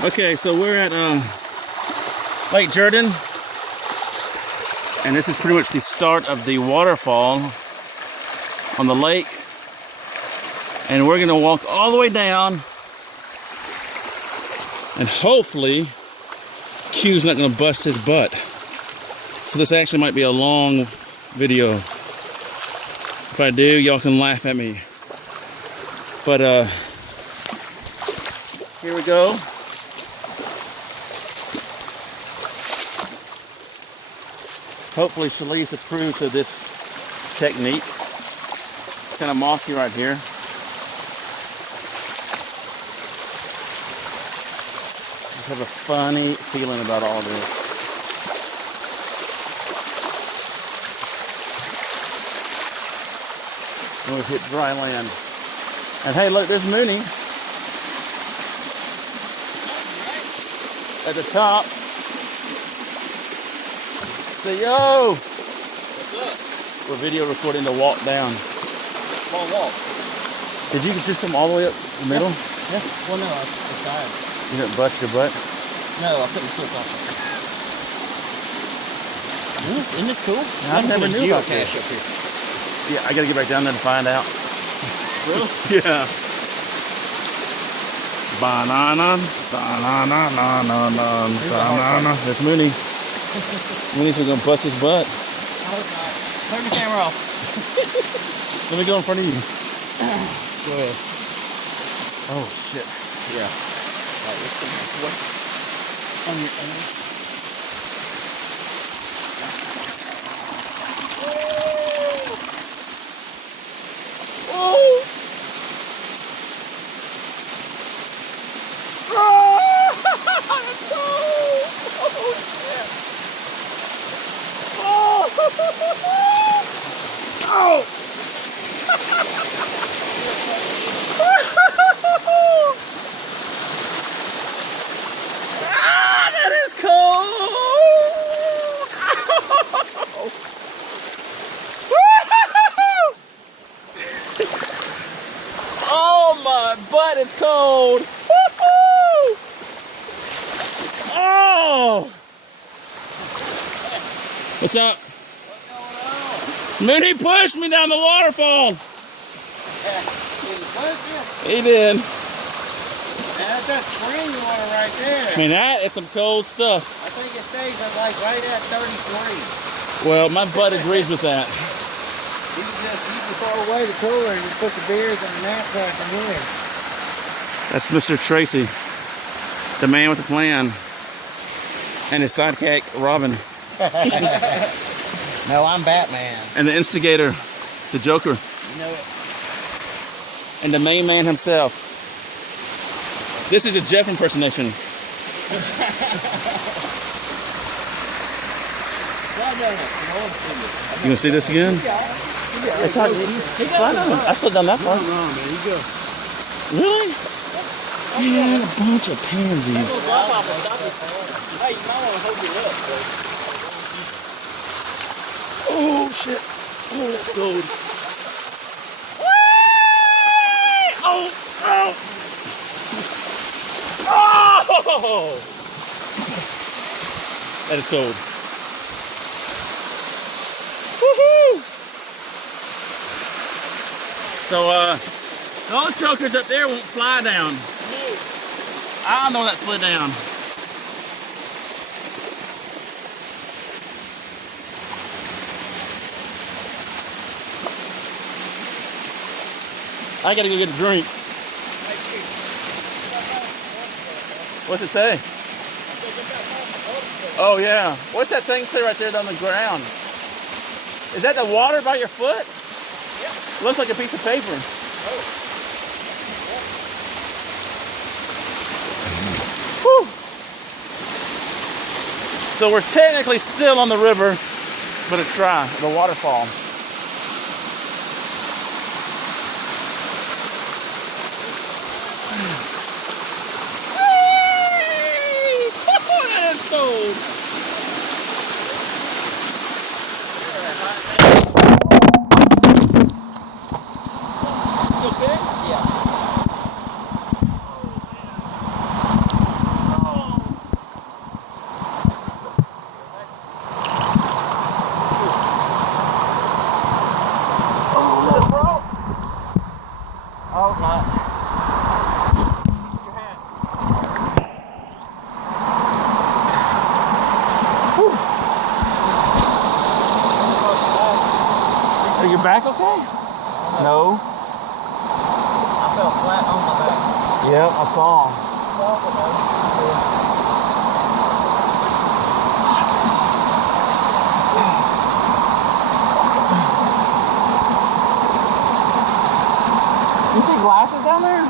Okay, so we're at Lake Jordan, and this is pretty much the start of the waterfall on the lake. And we're gonna walk all the way down, and hopefully Q's not gonna bust his butt. So this actually might be a long video. If I do, y'all can laugh at me. But here we go. Hopefully Shalise approves of this technique. It's kind of mossy right here. I have a funny feeling about all this. And we've hit dry land. And hey, look, there's Mooney at the top. Say yo! What's up? We're video recording the walk down. Long walk. Did you just come all the way up the middle? Yeah. Well, no, I was beside. You didn't bust your butt? No, I took my foot off. Isn't this cool? I never knew about this. Up here. Yeah, I gotta get back down there to find out. Really? Yeah. Banana, banana, banana, banana. There's Mooney. Mooney's gonna bust his butt. I hope not. Turn the camera off. Let me go in front of you. Go ahead. Oh shit. Yeah. Alright, let's go this way. On your ass. Oh! Ah, that is cold! Oh, my butt is cold! Oh! What's up? Mooney pushed me down the waterfall. He did. That's that spring water right there. I mean, that is some cold stuff. I think it stays at like right at 33. Well, my butt agrees with that. You can just throw away the cooler and just put the beers in the knapsack and in. That's Mr. Tracy, the man with the plan, and his sidekick, Robin. No, I'm Batman. And the instigator, the Joker. You know it. And the main man himself. This is a Jeff impersonation. You gonna see this again? It's hard. Slide on. I slid down that far. No, man, you go. Really? Yeah, a bunch of pansies. Hey, you might want to hold your up, so. Oh shit! Oh, that's gold. Oh! Oh! Oh! That is gold. Woohoo! So, those jokers up there won't fly down. I know that slid down. I gotta go get a drink. What's it say? Oh yeah. What's that thing say right there on the ground? Is that the water by your foot? Yeah. Looks like a piece of paper. Whew. So we're technically still on the river, but it's dry, the waterfall. That is cold. back okay? No. I fell flat on my back. Yep, I saw. You see glasses down there?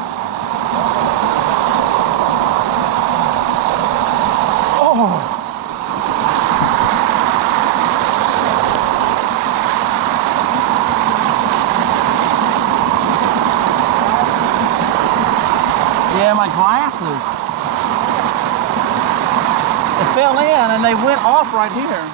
Oh. Yeah, my glasses. They fell in and they went off right here.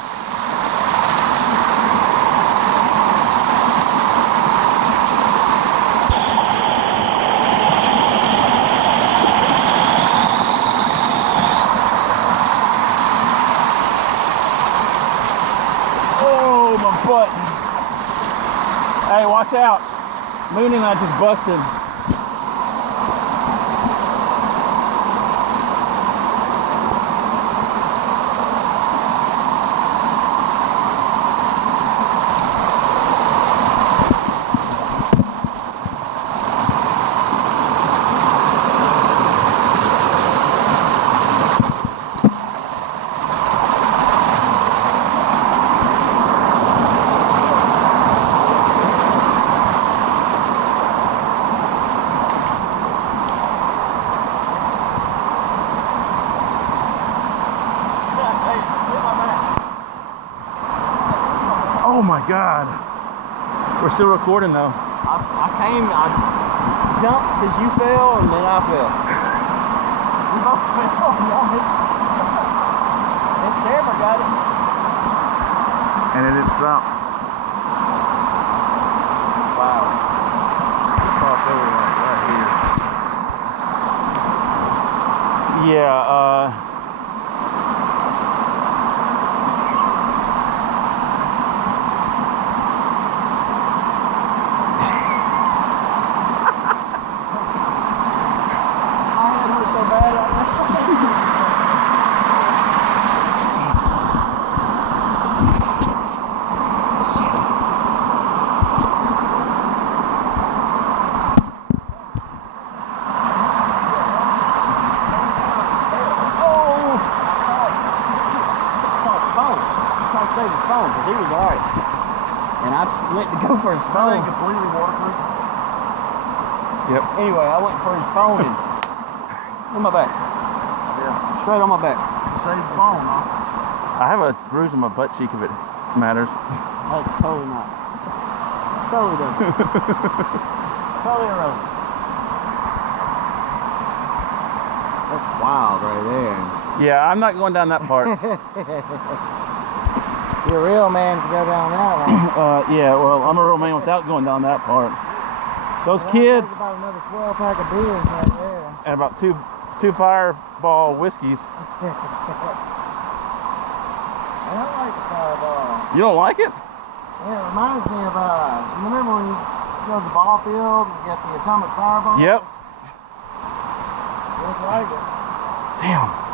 Oh, my butt. Hey, watch out. Mooney and I just busted. Oh my God. We're still recording though. I jumped because you fell and then I fell. We both fell. This camera got it. And it didn't stop. Wow. Cross over right here. Yeah, Save his phone because he was alright. And I went to go for his phone. Completely waterproof. Yep. Anyway, I went for his phone and on my back. Yeah. Straight on my back. Save the phone, huh? I have a bruise on my butt cheek if it matters. Oh, totally not. Totally doesn't. Totally irrelevant. That's wild right there. Yeah, I'm not going down that part. You're a real man to go down that one. Yeah, well, I'm a real man without going down that part. Those kids, About another 12 pack of beers right there. and about two Fireball whiskeys. I don't like the Fireball. You don't like it? Yeah, it reminds me of, you remember when you go to the ball field and you get the atomic Fireball? Yep. Just like it. Damn.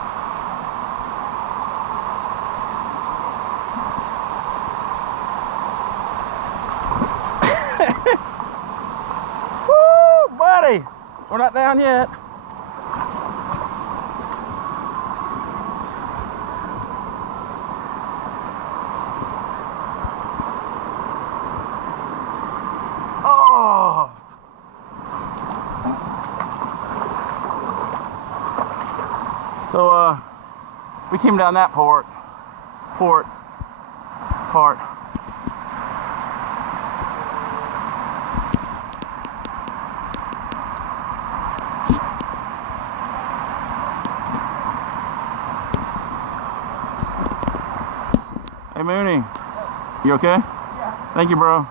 Woo, buddy! We're not down yet. Oh! So, we came down that part. Hey Mooney, you okay? Yeah. Thank you, bro.